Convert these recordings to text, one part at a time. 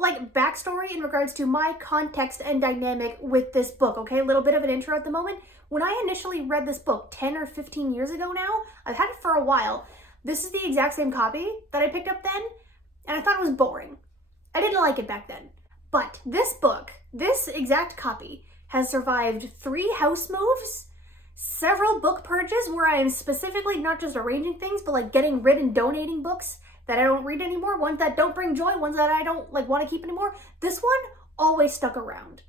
like backstory in regards to my context and dynamic with this book, okay? A little bit of an intro at the moment. When I initially read this book 10 or 15 years ago now, I've had it for a while. This is the exact same copy that I picked up then, and I thought it was boring. I didn't like it back then. But this book, this exact copy, has survived 3 house moves, several book purges where I am specifically not just arranging things, but like getting rid and donating books that I don't read anymore, ones that don't bring joy, ones that I don't like want to keep anymore. This one always stuck around.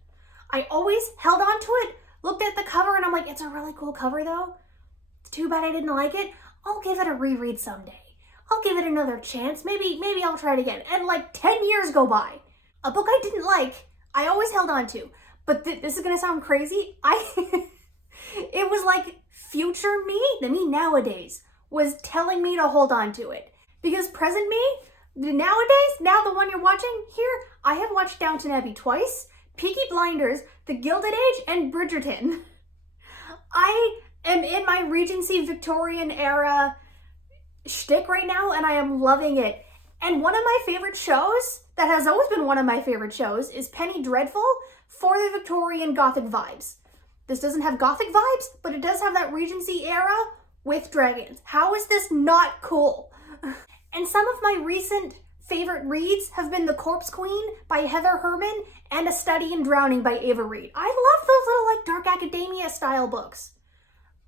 I always held on to it, looked at the cover, and I'm like, it's a really cool cover though. It's too bad I didn't like it. I'll give it a reread someday. I'll give it another chance. Maybe I'll try it again. And like 10 years go by. A book I didn't like, I always held on to. But this is gonna sound crazy. It was like future me, the me nowadays, was telling me to hold on to it. Because present me, nowadays, now the one you're watching here, I have watched Downton Abbey twice, Peaky Blinders, The Gilded Age, and Bridgerton. I am in my Regency Victorian era shtick right now, and I am loving it. And one of my favorite shows, that has always been one of my favorite shows, is Penny Dreadful for the Victorian Gothic vibes. This doesn't have Gothic vibes, but it does have that Regency era with dragons. How is this not cool? And some of my recent favorite reads have been The Corpse Queen by Heather Herman and A Study in Drowning by Ava Reid. I love those little like dark academia style books.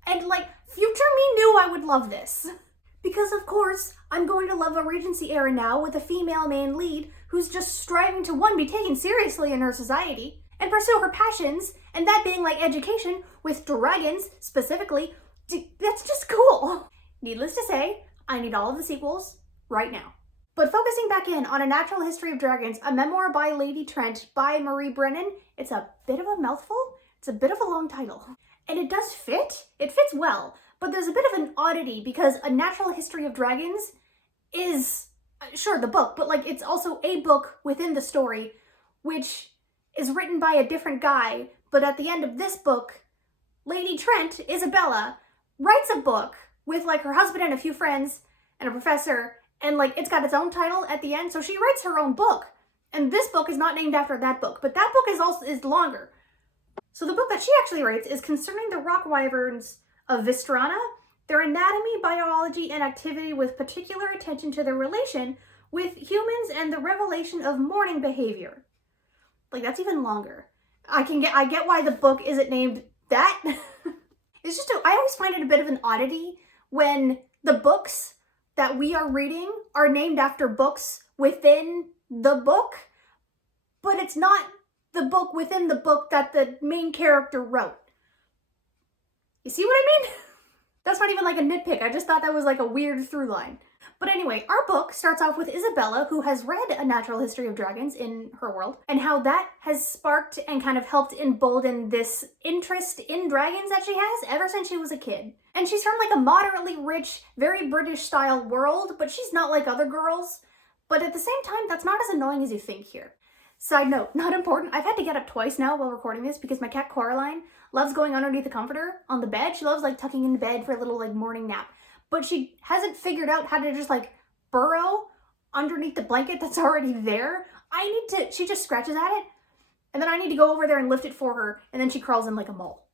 And like future me knew I would love this. Because of course, I'm going to love a Regency era now with a female main lead who's just striving to, one, be taken seriously in her society and pursue her passions, and that being like education with dragons specifically. That's just cool. Needless to say, I need all of the sequels right now. But focusing back in on A Natural History of Dragons, a memoir by Lady Trent by Marie Brennan, it's a bit of a mouthful. It's a bit of a long title. And it does fit. It fits well. But there's a bit of an oddity because A Natural History of Dragons is, sure, the book, but like it's also a book within the story, which is written by a different guy. But at the end of this book, Lady Trent, Isabella, writes a book with like her husband and a few friends and a professor, and like it's got its own title at the end. So she writes her own book. And this book is not named after that book, but that book is longer. So the book that she actually writes is concerning the rock wyverns of Vistrana, their anatomy, biology, and activity with particular attention to their relation with humans and the revelation of mourning behavior. Like, that's even longer. I get why the book isn't named that. It's just, I always find it a bit of an oddity when the books that we are reading are named after books within the book, but it's not the book within the book that the main character wrote. You see what I mean? That's not even like a nitpick. I just thought that was like a weird through line. But anyway, our book starts off with Isabella, who has read A Natural History of Dragons in her world, and how that has sparked and kind of helped embolden this interest in dragons that she has ever since she was a kid. And she's from like a moderately rich, very British style world, but she's not like other girls. But at the same time, that's not as annoying as you think here. Side note, not important, I've had to get up twice now while recording this because my cat Coraline loves going underneath the comforter on the bed. She loves like tucking into bed for a little like morning nap. But she hasn't figured out how to just like burrow underneath the blanket that's already there. She just scratches at it, and then I need to go over there and lift it for her, and then she crawls in like a mole.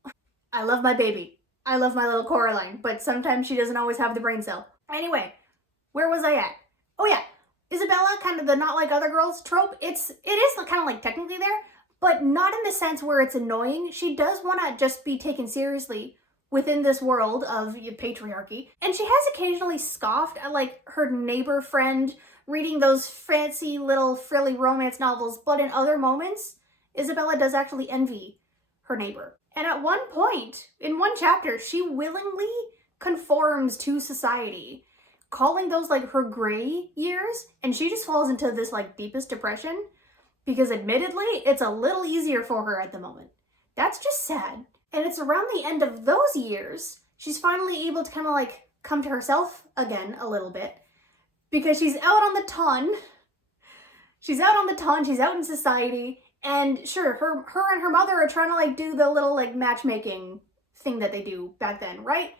I love my baby. I love my little Coraline, but sometimes she doesn't always have the brain cell. Anyway, where was I at? Oh yeah, Isabella, kind of the not like other girls trope. It is kind of like technically there, but not in the sense where it's annoying. She does want to just be taken seriously within this world of patriarchy. And she has occasionally scoffed at like her neighbor friend reading those fancy little frilly romance novels, but in other moments, Isabella does actually envy her neighbor. And at one point, in one chapter, she willingly conforms to society, calling those like her gray years, and she just falls into this like deepest depression because admittedly, it's a little easier for her at the moment. That's just sad. And it's around the end of those years, she's finally able to kind of like come to herself again a little bit because she's out on the ton. She's out in society, and sure, her and her mother are trying to like do the little like matchmaking thing that they do back then, right?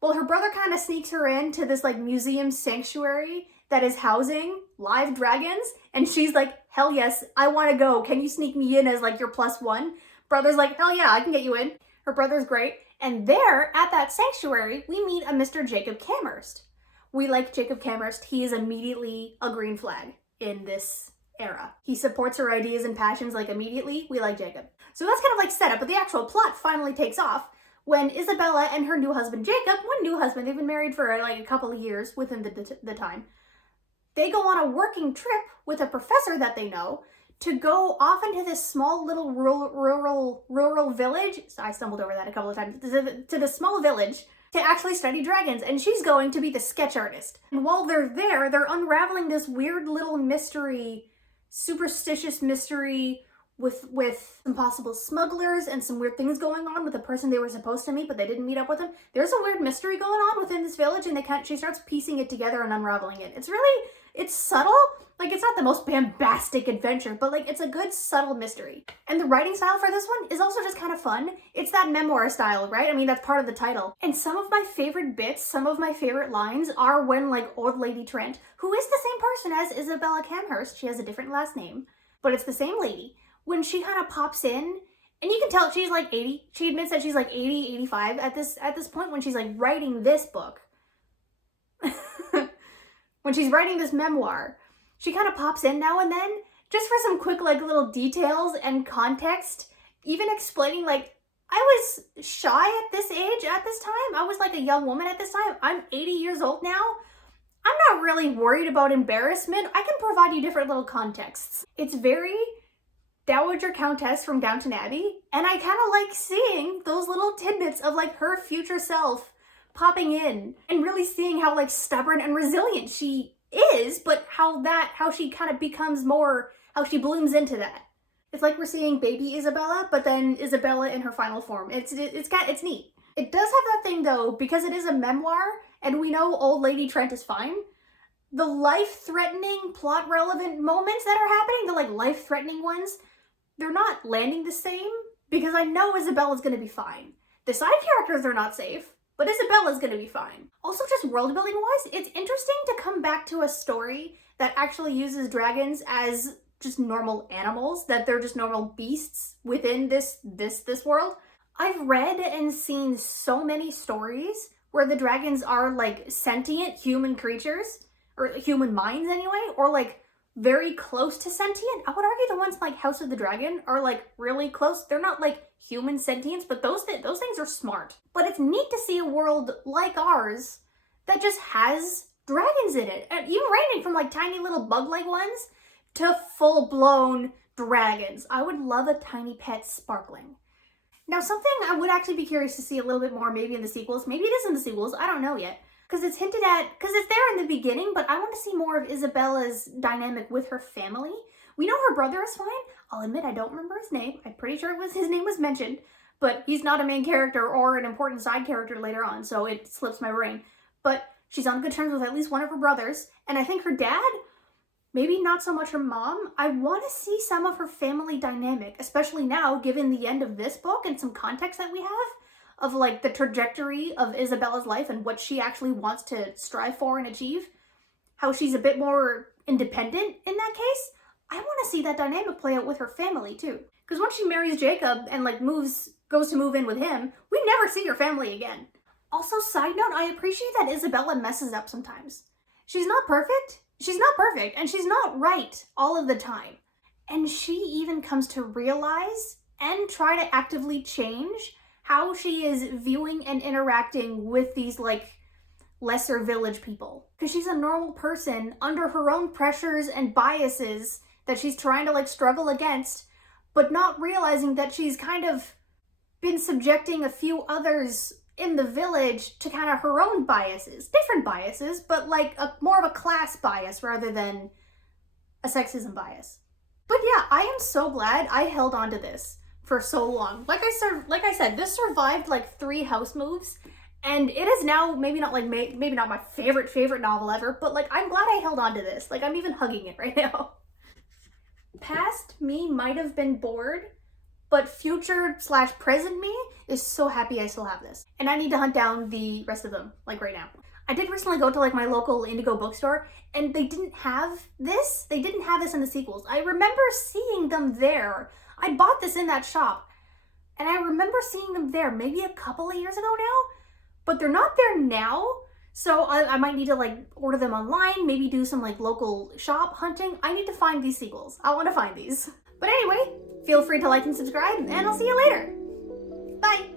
Well, her brother kind of sneaks her into this like museum sanctuary that is housing live dragons? And she's like, hell yes, I want to go. Can you sneak me in as like your +1? Brother's like, hell yeah, I can get you in. Her brother's great. And there, at that sanctuary, we meet a Mr. Jacob Camhurst. We like Jacob Camhurst. He is immediately a green flag in this era. He supports her ideas and passions like immediately. We like Jacob. So that's kind of like setup, but the actual plot finally takes off when Isabella and her new husband Jacob, they've been married for like a couple of years within the time, they go on a working trip with a professor that they know to go off into this small little rural village. So I stumbled over that a couple of times. To the small village to actually study dragons, and she's going to be the sketch artist. And while they're there, they're unraveling this weird little mystery, superstitious mystery with some possible smugglers and some weird things going on with the person they were supposed to meet, but they didn't meet up with him. There's a weird mystery going on within this village, and she starts piecing it together and unraveling it. It's subtle. Like, it's not the most bombastic adventure, but like, it's a good subtle mystery. And the writing style for this one is also just kind of fun. It's that memoir style, right? I mean, that's part of the title. And some of my favorite bits, some of my favorite lines are when like old lady Trent, who is the same person as Isabella Camhurst, she has a different last name, but it's the same lady, when she kind of pops in, and you can tell she's like 80. She admits that she's like 80, 85 at this point when she's like writing this book. When she's writing this memoir, she kind of pops in now and then, just for some quick like little details and context, even explaining like, I was shy at this age at this time. I was like a young woman at this time. I'm 80 years old now. I'm not really worried about embarrassment. I can provide you different little contexts. It's very Dowager Countess from Downton Abbey, and I kind of like seeing those little tidbits of like her future self popping in and really seeing how like stubborn and resilient she is, but how she kind of becomes more, how she blooms into that. It's like we're seeing baby Isabella, but then Isabella in her final form. It's neat. It does have that thing though, because it is a memoir and we know old lady Trent is fine. The life-threatening, plot-relevant moments that are happening, the like life-threatening ones, they're not landing the same, because I know Isabella's gonna be fine. The side characters are not safe, but Isabella's gonna be fine. Also, just world building wise, it's interesting to come back to a story that actually uses dragons as just normal animals, that they're just normal beasts within this world. I've read and seen so many stories where the dragons are like sentient human creatures, or human minds anyway, or like very close to sentient. I would argue the ones like House of the Dragon are like really close. They're not like human sentience, but those things are smart. But it's neat to see a world like ours that just has dragons in it, and even ranging from like tiny little bug-like ones to full-blown dragons. I would love a tiny pet sparkling. Now, something I would actually be curious to see a little bit more maybe in the sequels. Maybe it is in the sequels, I don't know yet. Because it's hinted at, because it's there in the beginning, but I want to see more of Isabella's dynamic with her family. We know her brother is fine. I'll admit I don't remember his name. I'm pretty sure his name was mentioned, but he's not a main character or an important side character later on, so it slips my brain. But she's on good terms with at least one of her brothers, and I think her dad, maybe not so much her mom. I want to see some of her family dynamic, especially now, given the end of this book and some context that we have of like the trajectory of Isabella's life and what she actually wants to strive for and achieve, how she's a bit more independent in that case. I want to see that dynamic play out with her family too. Because once she marries Jacob and like goes to move in with him, we never see her family again. Also, side note, I appreciate that Isabella messes up sometimes. She's not perfect, and she's not right all of the time. And she even comes to realize and try to actively change how she is viewing and interacting with these like lesser village people. Because she's a normal person under her own pressures and biases that she's trying to like struggle against, but not realizing that she's kind of been subjecting a few others in the village to kind of her own biases. Different biases, but like more of a class bias rather than a sexism bias. But yeah, I am so glad I held on to this for so long. Like I said, this survived like 3 house moves, and it is now maybe not my favorite novel ever, but like I'm glad I held on to this. Like I'm even hugging it right now. Past me might have been bored, but future/present me is so happy I still have this. And I need to hunt down the rest of them, like right now. I did recently go to like my local Indigo bookstore and they didn't have this. They didn't have this in the sequels. I remember seeing them there. I bought this in that shop and I remember seeing them there maybe a couple of years ago now, but they're not there now. So I might need to like order them online, maybe do some like local shop hunting. I need to find these sequels. I want to find these. But anyway, feel free to like and subscribe and I'll see you later. Bye.